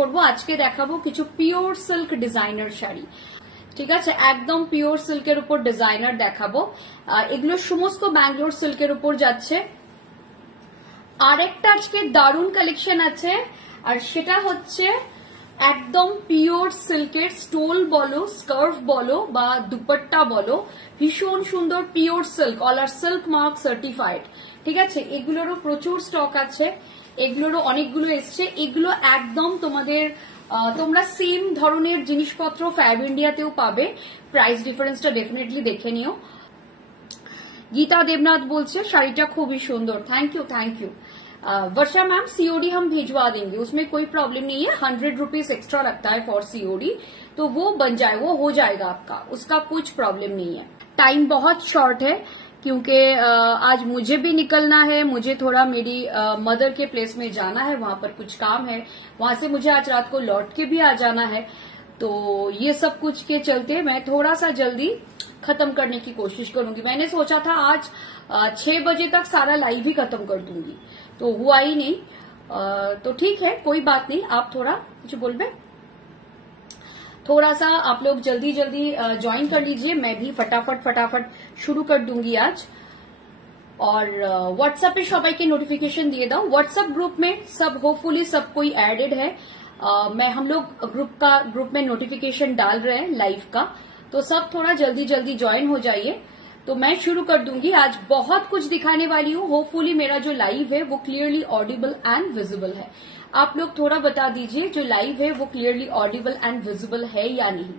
করব আজকে দেখাবো কিছু পিওর সিল্ক ডিজাইনার শাড়ি। ঠিক আছে, একদম পিওর সিল্কের উপর ডিজাইনার দেখাবো। এগুলো সমস্ত ব্যাঙ্গালোর সিল্কের উপর যাচ্ছে। আরেকটা আজকে দারুণ কালেকশন আছে, আর সেটা হচ্ছে একদম পিওর সিল্কের স্টোল বলো, স্কার্ফ বলো বা দুপাট্টা বলো, ভীষণ সুন্দর পিওর সিল্ক, অল আর সিল্ক মার্ক সার্টিফাইড। ঠিক আছে, এগুলোরও প্রচুর স্টক আছে, এগুলোরও অনেকগুলো এসছে। এগুলো একদম তোমাদের তোমরা সেম ধরনের জিনিসপত্র ফ্যাব ইন্ডিয়াতেও পাবে। প্রাইস ডিফারেন্সটা ডেফিনেটলি দেখে নিও। गीता देवनाथ बोलছে শাড়িটা খুবই সুন্দর। Thank you thank you. Varsha ma'am COD हम भिजवा देंगे, उसमें कोई प्रॉब्लम नहीं है। 100 रुपीज एक्स्ट्रा लगता है फॉर सीओडी, तो वो बन जाए, वो हो जाएगा आपका, उसका कुछ प्रॉब्लम नहीं है। टाइम बहुत शॉर्ट है क्योंकि आज मुझे भी निकलना है, मुझे थोड़ा मेरी मदर के प्लेस में जाना है, वहां पर कुछ काम है, वहां से मुझे आज रात को लौट के भी आ जाना है। तो ये सब कुछ के चलते मैं थोड़ा सा जल्दी खत्म करने की कोशिश करूंगी। मैंने सोचा था आज 6 बजे तक सारा लाइव ही खत्म कर दूंगी, तो हुआ ही नहीं। तो ठीक है, कोई बात नहीं। आप थोड़ा कुछ बोल रहे, थोड़ा सा आप लोग जल्दी जल्दी ज्वाइन कर लीजिए, मैं भी फटाफट शुरू कर दूंगी आज। और व्हाट्सएप पे সবাইকে নোটিফিকেশন দিয়ে দাও। व्हाट्सएप ग्रुप में सब होपफुली सब कोई एडेड है। मैं हम लोग ग्रुप में नोटिफिकेशन डाल रहे हैं लाइव का, तो सब थोड़ा जल्दी जल्दी ज्वाइन हो जाइए। तो मैं शुरू कर दूंगी। आज बहुत कुछ दिखाने वाली हूँ। होपफुली मेरा जो लाइव है वो क्लियरली ऑडिबल एंड विजिबल है। आप लोग थोड़ा बता दीजिए जो लाइव है वो क्लियरली ऑडिबल एंड विजिबल है या नहीं।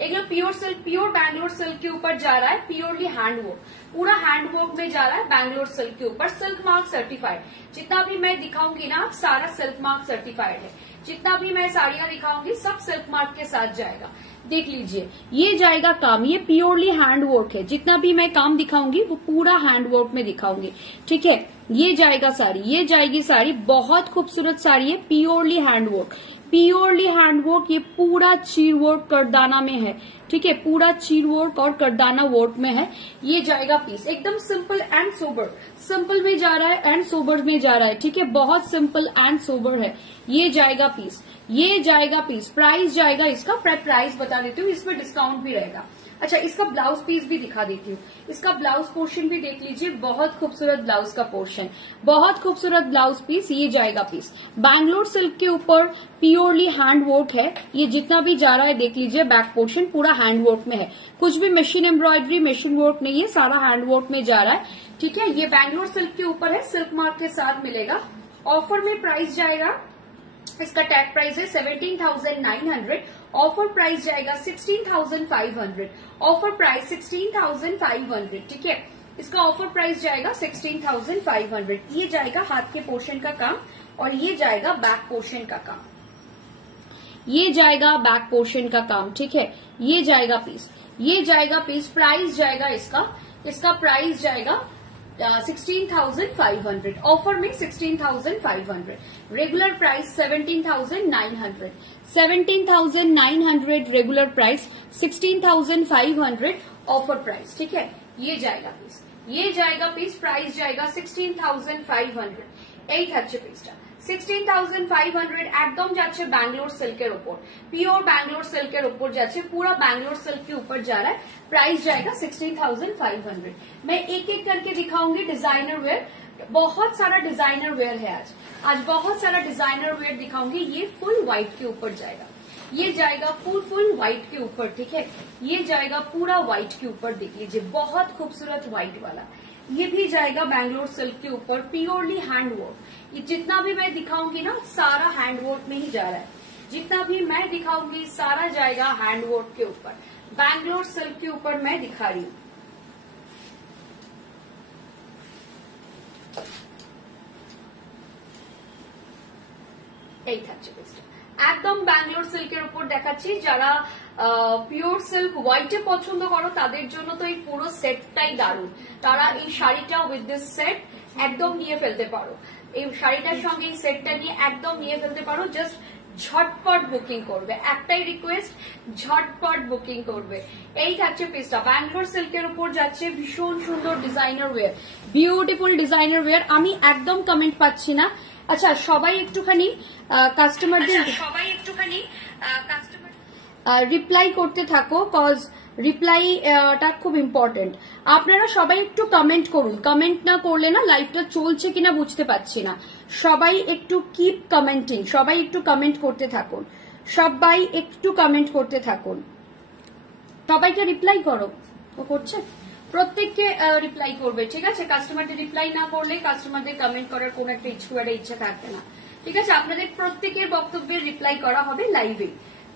एक लोग pure silk, pure Bangalore silk के ऊपर जा रहा है, प्योरली हैंडवर्क, पूरा हैंडवर्क में जा रहा है बैंगलोर सिल्क के ऊपर, सिल्क मार्क सर्टिफाइड। जितना भी मैं दिखाऊंगी ना सारा सिल्क मार्क सर्टिफाइड है। जितना भी मैं साड़ियां दिखाऊंगी सब सिल्क मार्क के साथ जाएगा। देख लीजिए, ये जाएगा काम, ये प्योरली हैंडवर्क है। जितना भी मैं काम दिखाऊंगी वो पूरा हैंडवर्क में दिखाऊंगी। ठीक है, ये जाएगा साड़ी, ये जाएगी साड़ी, बहुत खूबसूरत साड़ी है, प्योरली हैंडवर्क, प्योरली हैंडवर्क। ये पूरा चीर वर्क करदाना में है। ठीक है, पूरा चीर वर्क और करदाना वर्क में है। ये जाएगा पीस, एकदम सिंपल एंड सोबर, सिंपल में जा रहा है एंड सोबर में जा रहा है। ठीक है, बहुत सिंपल एंड सोबर है। ये जाएगा पीस, ये जाएगा पीस। प्राइस जाएगा इसका, प्राइस बता देती हूँ, इसमें डिस्काउंट भी रहेगा। अच्छा, इसका ब्लाउज पीस भी दिखा देती हूँ। इसका ब्लाउज पोर्शन भी देख लीजिए, बहुत खूबसूरत ब्लाउज का पोर्शन, बहुत खूबसूरत ब्लाउज पीस। ये जाएगा पीस बैंगलोर सिल्क के ऊपर, प्योरली हैंडवर्क है। ये जितना भी जा रहा है देख लीजिए, बैक पोर्शन पूरा हैंडवर्क में है, कुछ भी मशीन एम्ब्रॉयडरी मशीन वर्क नहीं है, सारा हैंडवर्क में जा रहा है। ठीक है, ये बैंगलोर सिल्क के ऊपर है, सिल्क मार्क के साथ मिलेगा। ऑफर में प्राइस जाएगा, इसका टैग प्राइस है 17,900, ऑफर प्राइस जाएगा 16,500, ऑफर प्राइस 16,500। ठीक है, इसका ऑफर प्राइस जाएगा 16,500। ये जाएगा हाथ के पोर्शन का काम और ये जाएगा बैक पोर्शन का काम, ये जाएगा बैक पोर्शन का काम। ठीक है, ये जाएगा पीस, ये जाएगा पीस। प्राइस जाएगा इसका प्राइस जाएगा 16,500, ऑफर में 16,500, regular price 17,900, 17,900 regular price, 16,500 offer price. ठीक है, ये जाएगा पीस, ये जाएगा पीस। प्राइस जाएगा 16,500। এই থাকছে পিসটা 16,500। একদম যাচ্ছে बैंगलोर सिल्कर ऊपर, प्योर बैंगलोर सिल्कर ऊपर जाচ্ছে, पूरा बैंगलोर सिल्क के ऊपर जा रहा है। प्राइस जाएगा 16,500। मैं एक एक करके दिखाऊंगी डिजाइनर वेयर, बहुत सारा डिजाइनर वेयर है आज बहुत सारा डिजाइनर वेयर दिखाऊंगी। ये फुल व्हाइट के ऊपर जाएगा, ये जाएगा फुल व्हाइट के ऊपर। ठीक है, ये जाएगा पूरा व्हाइट के ऊपर, देख लीजिए बहुत खूबसूरत व्हाइट वाला। ये भी जाएगा बैंगलोर सिल्क के ऊपर, प्योरली हैंडवर्क। ये जितना भी मैं दिखाऊंगी ना सारा हैंडवर्क में ही जा रहा है, जितना भी मैं दिखाऊंगी सारा जाएगा हैंडवर्क के ऊपर, बैंगलोर सिल्क के ऊपर मैं दिखा रही हूँ। এই থাকছে পিসটা, একদম बैंगलोर সিল্কের উপর দেখাচ্ছি। যারা পিওর সিল্ক হোয়াইটে পছন্দ করো তাদের জন্য তো এই পুরো সেটটাই দারুণ। তারা এই শাড়িটা উইথ দিস সেট একদম নিয়ে ফেলতে পারো, এই শাড়িটার সঙ্গে এই সেটটা নিয়ে একদম নিয়ে ফেলতে পারো। জাস্ট ঝটপট বুকিং করবে, একটাই রিকোয়েস্ট, ঝটপট বুকিং করবে। এই থাকছে পিসটা, बैंगलोर সিল্কের উপর যাচ্ছে, ভীষণ সুন্দর designer wear, beautiful designer wear. আমি একদম কমেন্ট পাচ্ছি না, আচ্ছা সবাই একটুখানি কাস্টমারদের রিপ্লাই করতে থাকো, কজ রিপ্লাইটা খুব ইম্পর্টেন্ট। আপনারা সবাই একটু কমেন্ট করুন, কমেন্ট না করলে না লাইভটা চলছে কিনা বুঝতে পারছি না। সবাই একটু কিপ কমেন্টিং, সবাই একটু কমেন্ট করতে থাকুন, সবাই একটু কমেন্ট করতে থাকুন। সবাইকে রিপ্লাই করো, ও করছে, প্রত্যেককে রিপ্লাই করবে, ঠিক আছে? কাস্টমারদের রিপ্লাই না করলে কাস্টমারদের কমেন্ট করার কোন একটা ইচ্ছা থাকবে না, ঠিক আছে? আপনাদের প্রত্যেকের বক্তব্যের রিপ্লাই করা হবে লাইভে,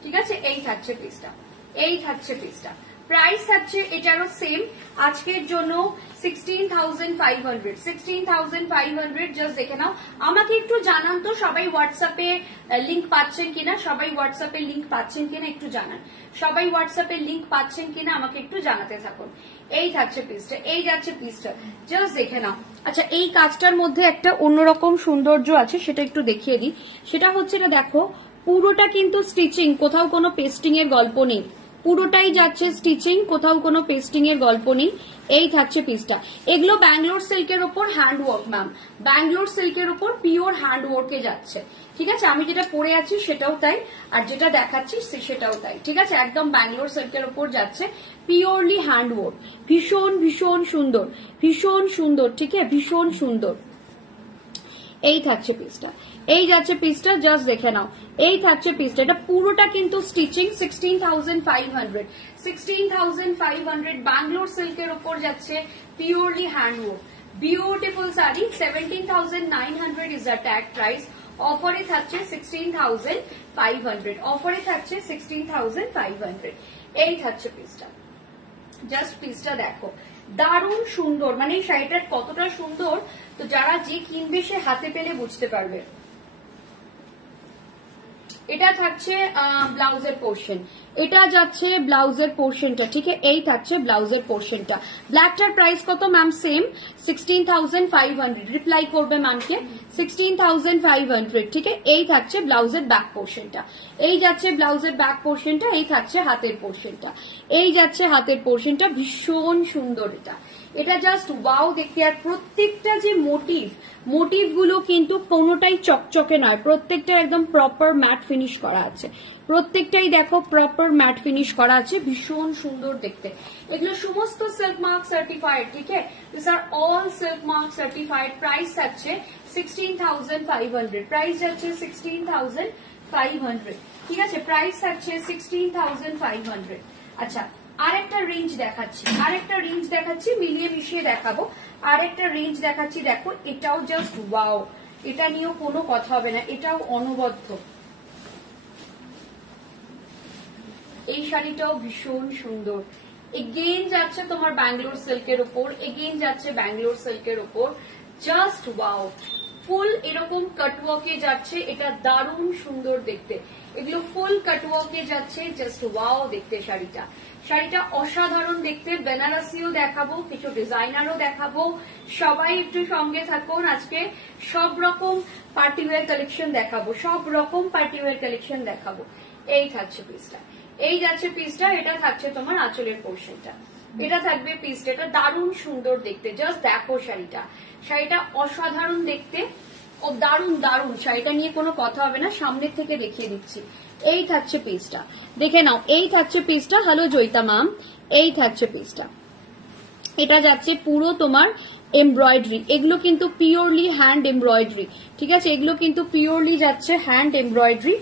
ঠিক আছে? এই থাকছে পিসটা, এই থাকছে পিসটা। প্রাইস থাকছে এটারও সেম আজকের জন্য 16,500, 16,500। জাস্ট দেখে নাও, আমাকে একটু জানান তো সবাই হোয়াটসঅ্যাপে লিংক পাচ্ছেন কিনা, সবাই হোয়াটসঅ্যাপে লিংক পাচ্ছেন কিনা একটু জানান, সবাই হোয়াটসঅ্যাপে লিংক পাচ্ছেন কিনা আমাকে একটু জানাতে থাকুন। এই থাকছে পিসটা, এই যাচ্ছে পিসটা, জাস্ট দেখে নাও। আচ্ছা এই কাজটার মধ্যে একটা অন্যরকম সৌন্দর্য আছে, সেটা একটু দেখিয়ে দিই। সেটা হচ্ছে, এটা দেখো পুরোটা কিন্তু স্টিচিং, কোথাও কোনো পেস্টিং এর গল্প নেই, পুরোটাই যাচ্ছে স্টিচিং, কোথাও কোনো পেস্টিং এর গল্প নেই। এই থাকছে পিসটা। এগুলো ব্যাঙ্গালোর সিল্কের ওপর হ্যান্ড ওয়ার্ক ম্যাম, ব্যাঙ্গালোর সিল্কের ওপর পিওর হ্যান্ড ওয়ার্কে যাচ্ছে, ঠিক আছে? আমি যেটা পরে আছি সেটাও তাই, আর যেটা দেখাচ্ছি সেটাও তাই, ঠিক আছে? একদম ব্যাঙ্গালোর সিল্কের ওপর যাচ্ছে, পিওরলি হ্যান্ড ওয়ার্ক, ভীষণ ভীষণ সুন্দর, ভীষণ সুন্দর, ঠিক আছে? ভীষণ সুন্দর। এই থাকছে পিসটা, এই যাচ্ছে পিসটা, জাস্ট দেখে নাও। এই থাকছে পিসটা, এটা পুরোটা কিন্তু স্টিচিং। 16,500, 16,500 ব্যাঙ্গালোর সিল্কের ওপর যাচ্ছে, purely hand work, beautiful sari. 17,900 is the tag price. অফারে থাকছে 16,500, অফারে থাকছে 16,500। এই থাকছে পিসটা, জাস্ট পিসটা দেখো, দারুণ সুন্দর। মানে এই শাড়িটার কতটা সুন্দর তো যারা যে কিনবে সে হাতে পেলে বুঝতে পারবে। এটা থাকছে ব্লাউজের পোর্শন, এটা যাচ্ছে ব্লাউজের পোর্শনটা, ঠিক আছে? এই থাকছে ব্লাউজের পোর্শনটা। ব্ল্যাকটার প্রাইস কত ম্যাম? সেম 16,500। রিপ্লাই করবে ম্যামকে 16,500, ঠিক আছে? এই থাকছে ব্লাউজের ব্যাক পোর্শনটা, এই যাচ্ছে ব্লাউজের ব্যাক পোর্শনটা, এই থাকছে হাতের পোর্শনটা, এই যাচ্ছে হাতের পোর্শনটা। ভীষণ সুন্দর এটা, এটা জাস্ট ওয়াও দেখতে। আর প্রত্যেকটা যে মোটিভ গুলো কিন্তু কোনোটাই চকচকে নয়, প্রত্যেকটা একদম প্রপার ম্যাট ফিনিশ করা আছে, প্রত্যেকটাই দেখো প্রপার ম্যাট ফিনিশ করা আছে, ভীষণ সুন্দর দেখতে। এগুলো সমস্ত সিল্ক মার্ক সার্টিফাইড, ঠিক আছে? This are all silk mark certified. Price যাচ্ছে 16,500, প্রাইস যাচ্ছে 16,500, ঠিক আছে? প্রাইস থাকছে 16,500। আচ্ছা আরেকটা রেঞ্জ দেখাচ্ছি, আরেকটা রেঞ্জ দেখাচ্ছি, মিলিয়ে মিশিয়ে দেখাবো। আরেকটা রেঞ্জ দেখাচ্ছি, দেখো এটাও জাস্ট ওয়াও, এটা নিয়েও কোনো কথা হবে না, এটাও অনবদ্য। এই শাড়িটাও ভীষণ সুন্দর। এগেইন যাচ্ছে তোমার ব্যাঙ্গালোর সিল্কের উপর, এগেইন যাচ্ছে ব্যাঙ্গালোর সিল্কের উপর, জাস্ট ওয়াও। ফুল এরকম কাটওয়ার্কে যাচ্ছে, এটা দারুণ সুন্দর দেখতে। এগুলো ফুল কাটওয়ার্কে যাচ্ছে, জাস্ট ওয়াও দেখতে শাড়িটা, শাড়িটা অসাধারণ দেখতে। বেনারসিও দেখাবো, কিছু ডিজাইনারও দেখাবো, সবাই একটু সঙ্গে থাকুন। আজকে সব রকম পার্টিওয়ার কালেকশন দেখাবো, সব রকম পার্টিওয়ার কালেকশন দেখাবো। এই থাকছে পিসটা, এই যাচ্ছে পিসটা, এটা থাকছে তোমার আঁচলের পোর্শনটা, এটা থাকবে পিসটা। এটা দারুণ সুন্দর দেখতে, জাস্ট দেখো শাড়িটা, শাড়িটা অসাধারণ দেখতে, ও দারুণ দারুণ। শাড়িটা নিয়ে কোনো কথা হবে না, সামনের থেকে দেখিয়ে দিচ্ছি। এই থাকছে পিসটা, দেখে নাও। এই থাকছে পিসটা। হ্যালো জয়িতা ম্যাম, এই থাকছে পিসটা। এটা যাচ্ছে পুরো তোমার এমব্রয়ডারি, এগুলো কিন্তু পিওরলি হ্যান্ড এমব্রয়ডারি, ঠিক আছে? এগুলো কিন্তু পিওরলি যাচ্ছে হ্যান্ড এমব্রয়ডারি।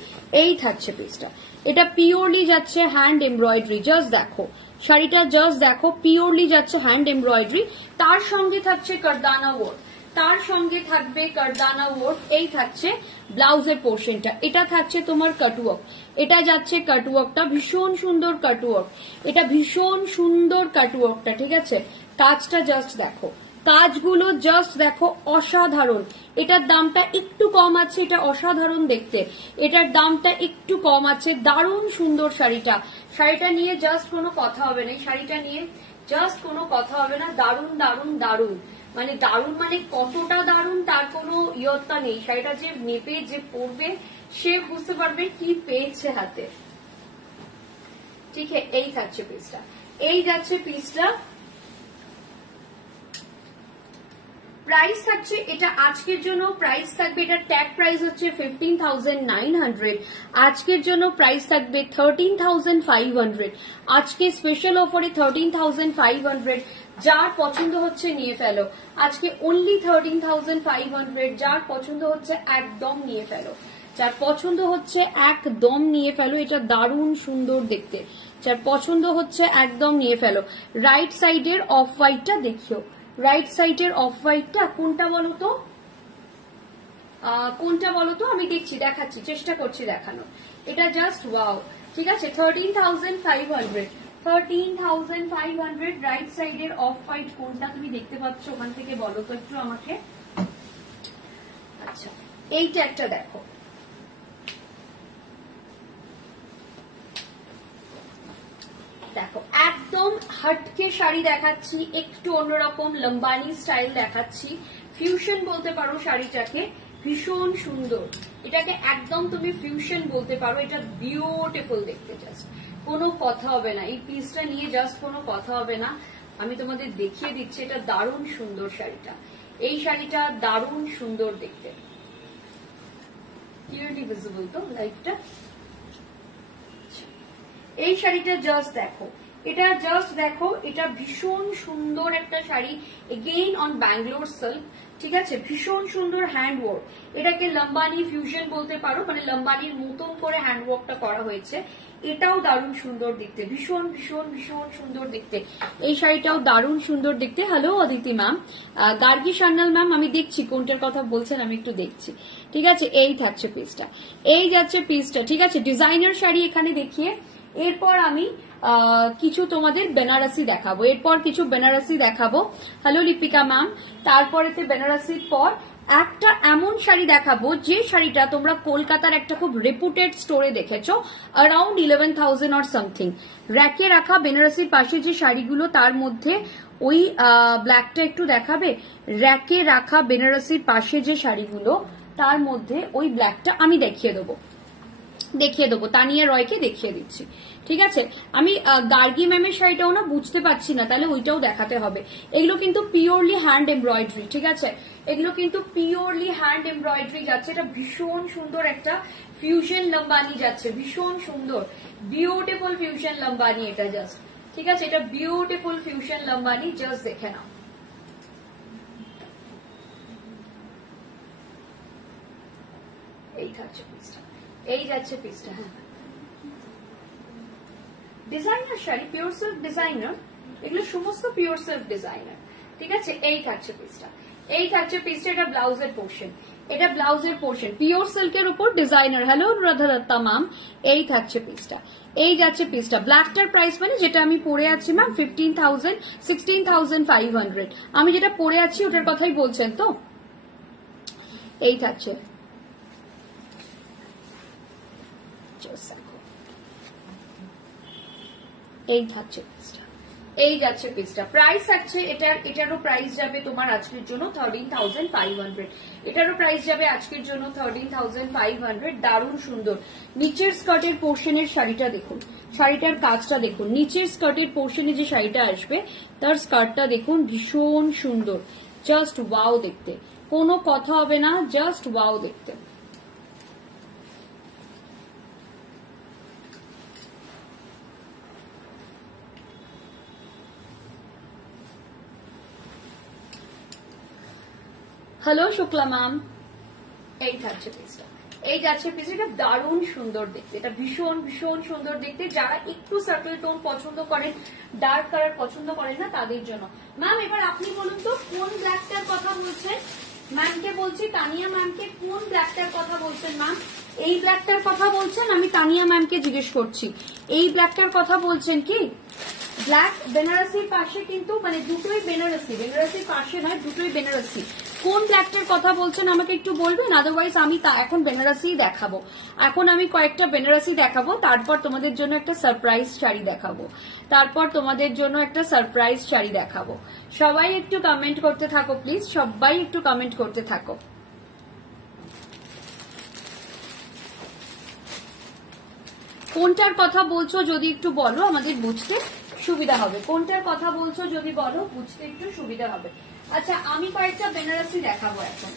এই থাকছে পিসটা, এটা পিওরলি যাচ্ছে হ্যান্ড এমব্রয়ডারি। জাস্ট দেখো শাড়িটা, জাস্ট দেখো, পিওরলি যাচ্ছে হ্যান্ড এমব্রয়ডারি। তার সঙ্গে থাকছে কারদানা ওয়ার্ক, তার সঙ্গে থাকবে কারদানা ওয়ার্ক। এই থাকছে ব্লাউজের পোর্শনটা, এটা থাকছে তোমার কাটওয়ার্ক, এটা যাচ্ছে কাটওয়ার্কটা, ভীষণ সুন্দর কাটওয়ার্ক, এটা ভীষণ সুন্দর কাটওয়ার্কটা, ঠিক আছে? কাজটা জাস্ট দেখো, কাজগুলো জাস্ট দেখো, অসাধারণ। এটার দামটা একটু কম আছে, এটা অসাধারণ দেখতে, এটার দামটা একটু কম আছে। দারুণ সুন্দর শাড়িটা, শাড়িটা নিয়ে জাস্ট কোনো কথা হবে না, এই শাড়িটা নিয়ে জাস্ট কোনো কথা হবে না। দারুণ দারুণ দারুণ, মানে দারুণ, মানে কতটা দারুণ তার কোনো ইয়ত্তা নেই। শাড়িটা যে নেপে যে পরবে সে বুঝতে পারবে কি পেয়েছে হাতে, ঠিক আছে? এই থাকছে পিসটা, এই যাচ্ছে পিসটা। প্রাইস থাকছে এটা আজকের জন্য, প্রাইস থাকবে এটা ট্যাগ প্রাইস হচ্ছে 15,900, আজকের জন্য প্রাইস থাকবে 13,500, আজকে স্পেশাল অফারে 13,500। যার পছন্দ হচ্ছে নিয়ে ফেলো, আজকে অনলি 13,500, যার পছন্দ হচ্ছে একদম নিয়ে ফেলো, যার পছন্দ হচ্ছে একদম নিয়ে ফেলো। এটা দারুণ সুন্দর দেখতে, যার পছন্দ হচ্ছে একদম নিয়ে ফেলো। রাইট সাইডের অফ হোয়াইটটা দেখিও, রাইট সাইডের অফ হোয়াইটটা কোনটা বলো তো, কোনটা বলো তো, আমি দেখছি, দেখাচ্ছি, চেষ্টা করছি দেখানো। এটা জাস্ট ওয়াও, ঠিক আছে। 13,500, 13,500 রাইট সাইডের অফ হোয়াইট কোনটা তুমি দেখতে পাচ্ছ ওখান থেকে বলো তো একটু আমাকে। আচ্ছা, এইটা একটা দেখো, দেখো একদম হটকে শাড়ি দেখাচ্ছি, একটু অন্যরকম লম্বানি স্টাইল দেখাচ্ছি, ফিউশন বলতে পারো শাড়িটাকে, ভীষণ সুন্দর, এটাকে একদম তুমি ফিউশন বলতে পারো। এটা বিউটিফুল দেখতে, জাস্ট কোনো কথা হবে না, এই পিসটা নিয়ে জাস্ট কোনো কথা হবে না। আমি তোমাদের দেখিয়ে দিচ্ছি, এটা দারুণ সুন্দর শাড়িটা, এই শাড়িটা দারুণ সুন্দর দেখতে, ক্লিয়ারলি ভিজিবল তো লাইটটা। এই শাড়িটা জাস্ট দেখো, এটা জাস্ট দেখো, এটা ভীষণ সুন্দর একটা sari, again on Bangalore silk, ঠিক আছে, ভীষণ সুন্দর হ্যান্ডওয়ার্ক, এটাকে লম্বানি ফিউশন বলতে পারো, মানে লম্বানির মতন করে হ্যান্ডওয়ার্কটা করা হয়েছে। এটাও দারুণ সুন্দর দেখতে, ভীষণ ভীষণ ভীষণ সুন্দর দেখতে, এই শাড়িটাও দারুণ সুন্দর দেখতে। Hello Aditi ma'am, Gargi Sanyal ma'am, আমি দেখছি কোনটার কথা বলছেন, আমি একটু দেখছি, ঠিক আছে। এই থাকছে পিসটা, এই যাচ্ছে পিসটা, ঠিক আছে। ডিজাইনার শাড়ি এখানে দেখিয়ে এরপর আমি কিছু তোমাদের বেনারসি দেখাবো, এরপর কিছু বেনারসি দেখাবো। হ্যালো লিপিকা ম্যাম, তারপরেতে বেনারসির পর একটা এমন শাড়ি দেখাবো যে শাড়িটা তোমরা কলকাতার একটা খুব রেপুটেড স্টোরে দেখেছো, অ্যারাউন্ড 11,000 অর সামথিং। র্যাকে রাখা বেনারসির পাশে যে শাড়িগুলো, তার মধ্যে ওই ব্ল্যাকটা একটু দেখাবে, র্যাকে রাখা বেনারসির পাশে যে শাড়িগুলো, তার মধ্যে ওই ব্ল্যাকটা আমি দেখিয়ে দেবো, তানিয়া রয়কে দেখিয়ে দিচ্ছি, ঠিক আছে। আমি গার্গী ম্যামের শাড়িটাও না বুঝতে পারছি না, তাহলে ওইটাও দেখাতে হবে। এগুলো কিন্তু পিওরলি হ্যান্ড এমব্রয়ডারি, ঠিক আছে, এগুলো কিন্তু পিওরলি হ্যান্ড এমব্রয়ডারি যাচ্ছে। এটা ভীষণ সুন্দর একটা ফিউশন লম্বানি যাচ্ছে, ভীষণ সুন্দর বিউটিফুল ফিউশন লম্বানি এটা জাস্ট, ঠিক আছে, এটা বিউটিফুল ফিউশন লম্বানি, জাস্ট দেখে নাও। এই থাকছে পিসটা, এই যাচ্ছে পিসটা, হ্যাঁ, designer sari, pure silk designer, এগুলো সমস্ত পিওর সিল্ক ডিজাইনার, ঠিক আছে। এই থাকছে পিসটা, এই থাকছে পিসটা, এটা ব্লাউজের পোর্শন, এটা ব্লাউজের পোর্শন, পিওর সিল্কের উপর designer. Hello Radha Datta ma'am, এই থাকছে পিসটা, এই যাচ্ছে পিসটা। ব্ল্যাকটার প্রাইস মানে যেটা আমি পরে আছি ম্যাম 15,000, 16,500, আমি যেটা পরে আছি ওটার কথাই বলছেন তো। এই থাকছে, এই থাকছে পিসটা, এই যাচ্ছে পিসটা। প্রাইস আছে এটারও প্রাইস যাবে তোমার আজকের জন্য 13,500, এটারও প্রাইস যাবে আজকের জন্য 13,500। দারুণ সুন্দর নিচের স্কার্টের পোর্শনের শাড়িটা দেখুন, শাড়িটার কাজটা দেখুন, নিচের স্কার্টের পোর্শনে যে শাড়িটা আসবে তার স্কার্টটা দেখুন, ভীষণ সুন্দর, জাস্ট ওয়াও দেখতে, কোনো কথা হবে না, জাস্ট ওয়াও দেখতে। হ্যালো শুক্লা ম্যাম, এই থাকছে পিসটা, এই যাচ্ছে পিস, এটা দারুণ সুন্দর দেখতে, এটা ভীষণ ভীষণ সুন্দর দেখতে। যারা একটু সাটল টোন পছন্দ করেন, ডার্ক কালার পছন্দ করেন না, তাদের জন্য। ম্যাম এবার আপনি বলুন তো কোন ব্ল্যাকটার কথা বলছেন, ম্যামকে বলছি, তানিয়া ম্যামকে কোন ব্ল্যাকটার কথা বলছেন ম্যাম? এই ব্ল্যাকটার কথা বলছেন? আমি তানিয়া ম্যামকে জিজ্ঞেস করছি, এই ব্ল্যাকটার কথা বলছেন কি? ব্ল্যাক বেনারসির পাশে কিন্তু মানে দুটোই বেনারসি, বেনারসির পাশে নয়, দুটোই বেনারসি। কোন ব্ল্যাকটার কথা বলছেন আমাকে একটু বলবেন, আদারওয়াইজ আমি এখন বেনারসি দেখাবো, এখন আমি কয়েকটা বেনারসি দেখাবো, তারপর তোমাদের জন্য একটা সারপ্রাইজ শাড়ি দেখাবো, তারপর তোমাদের জন্য একটা সারপ্রাইজ শাড়ি দেখাবো। সবাই একটু কমেন্ট করতে থাকো প্লিজ, সবাই একটু কমেন্ট করতে থাকো। কোনটার কথা বলছো যদি একটু বলো, আমাদের বুঝতে সুবিধা হবে। কোনটার কথা বলছো যদি বলো, বুঝতে একটু সুবিধা হবে। আচ্ছা আমি কয়েকটা বেনারসি দেখাবো এখন।